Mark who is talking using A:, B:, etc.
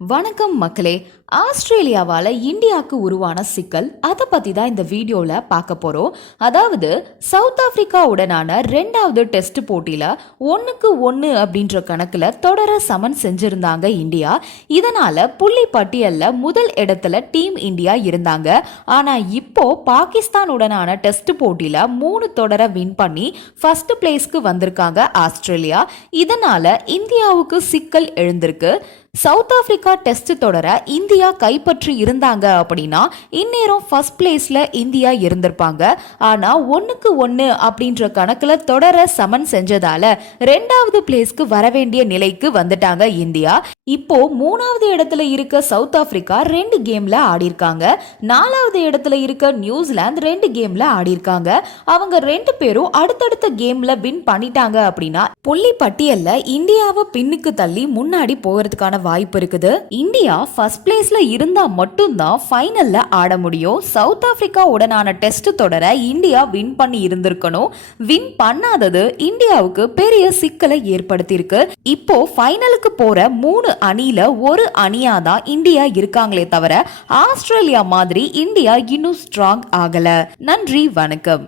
A: வணக்கம் மக்களே. ஆஸ்திரேலியாவால் இந்தியாவுக்கு உருவான சிக்கல் அதை பற்றி தான் இந்த வீடியோவில் பார்க்க போகிறோம் அதாவது சவுத் ஆஃப்ரிக்காவுடனான ரெண்டாவது டெஸ்ட் போட்டியில் ஒன்றுக்கு ஒன்று அப்படின்ற கணக்கில் தொடர சமன் செஞ்சுருந்தாங்க இந்தியா. இதனால் புள்ளி பட்டியலில் முதல் இடத்துல டீம் இந்தியா இருந்தாங்க. ஆனால் இப்போ பாகிஸ்தானுடனான டெஸ்ட் போட்டியில் மூணு தொடரை வின் பண்ணி ஃபர்ஸ்ட் பிளேஸ்க்கு வந்திருக்காங்க ஆஸ்திரேலியா. இதனால் இந்தியாவுக்கு சிக்கல் எழுந்திருக்கு. சவுத் ஆப்பிரிக்கா டெஸ்ட் தொடர இந்தியா கைப்பற்றி இருந்தாங்க அப்படின்னா இந்நேரம் ஃபர்ஸ்ட் பிளேஸ்ல இந்தியா இருந்திருப்பாங்க. ஆனா ஒன்றுக்கு ஒன்னு அப்படின்ற கணக்குல தொடர சமன் செஞ்சதால ரெண்டாவது பிளேஸ்க்கு வர வேண்டிய நிலைக்கு வந்துட்டாங்க இந்தியா. இப்போ மூணாவது இடத்துல இருக்க சவுத் ஆப்பிரிக்கா ரெண்டு கேம்ல ஆடிருக்காங்க. நாலாவது இடத்துல இருக்க நியூசிலாந்து ரெண்டு கேம்ல ஆடிருக்காங்க. அவங்க ரெண்டு பேரும் அடுத்தடுத்த கேம்ல வின் பண்ணிட்டாங்க அப்படின்னா புள்ளி பட்டியல்ல இந்தியாவை பின்னுக்கு தள்ளி முன்னாடி போகிறதுக்கான வாய்ப்பு இருக்குது. இந்தியா ஃபர்ஸ்ட் பிளேஸ்ல இருந்தா மட்டும்தான் ஃபைனல்ல ஆட முடியும். சவுத் ஆப்பிரிக்கா உடனான டெஸ்ட் தொடரை இந்தியா வின் பண்ணி இருந்திருக்கணும். வின் பண்ணாதது இந்தியாவுக்கு பெரிய சிக்கலை ஏற்படுத்தியிருக்கு. இப்போ ஃபைனலுக்கு போற மூணு அணியில ஒரு அணியா தான் இந்தியா இருக்காங்களே தவிர ஆஸ்திரேலியா மாதிரி இந்தியா இன்னும் ஸ்ட்ராங் ஆகல. நன்றி வணக்கம்.